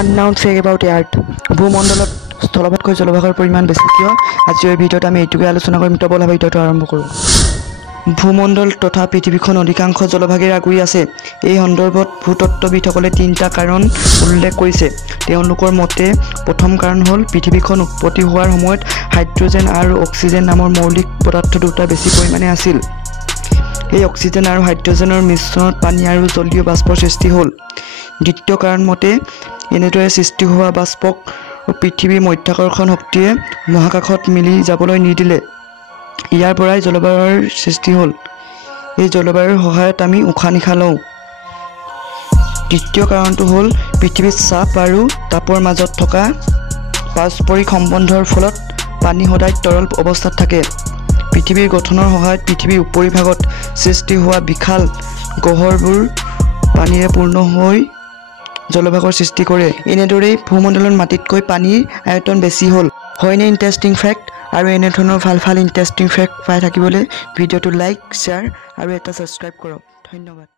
Unknown fact about Earth. ভূমণ্ডলত স্থলভাগতকৈ জলভাগৰ পৰিমাণ বেছি কিয়? আজিৰ ভিডিঅ'ত আমি এইটোকে আলোচনা কৰিম। তো বলা ভিডিঅ'টো আৰম্ভ কৰোঁ। ভূমণ্ডল তথা পৃথিৱীখন অধিকাংশ জলভাগেৰে আগুৰি আছে। এই সন্দৰ্ভত ভূতত্ত্ববিদসকলে তিনিটা কাৰণ উল্লেখ কৰিছে। তেওঁলোকৰ মতে প্ৰথম কাৰণ হ'ল পৃথিৱীখন উৎপত্তি হোৱাৰ সময়ত হাইড্ৰজেন আৰু অক্সিজেন নামৰ মৌলিক পদাৰ্থ দুটা বেছি পৰিমাণে আছিল। এই অক্সিজেন আৰু হাইড্ৰজেনৰ মিশ্ৰণত পানী আৰু জলীয় বাষ্পৰ সৃষ্টি হ'ল। দ্বিতীয় কাৰণ মতে এনেদৰে সৃষ্টি হোৱা বাষ্পক পৃথিৱীৰ মধ্যাকৰ্ষণ শক্তিয়ে মহাকাশত মিলি যাবলৈ নিদিলে। ইয়াৰ পৰাই জলবায়ুৰ সৃষ্টি হ'ল। এই জলবায়ুৰ সহায়ত আমি উশাহ নিশাহ লওঁ। তৃতীয় কাৰণটো হ'ল পৃথিৱীত চাপ আৰু তাপৰ মাজত থকা পাৰস্পৰিক সম্বন্ধৰ ফলত পানী সদায় তৰল অৱস্থাত থাকে। পৃথিৱীৰ গঠনৰ সহায়ত পৃথিৱীৰ উপৰিভাগত সৃষ্টি হোৱা বিশাল গহ্বৰবোৰ পানীৰে পূৰ্ণ হৈ জলভাগৰ সৃষ্টি কৰে। এনেদৰেই ভূমণ্ডলত মাটিতকৈ পানীৰ আয়তন বেছি হ'ল। হয়নে ইণ্টাৰেষ্টিং ফেক্ট? আৰু এনেধৰণৰ ভাল ইণ্টাৰেষ্টিং ফেক্ট পাই থাকিবলৈ ভিডিঅ'টো লাইক, শ্বেয়াৰ আৰু এটা ছাবস্ক্ৰাইব কৰক। ধন্যবাদ।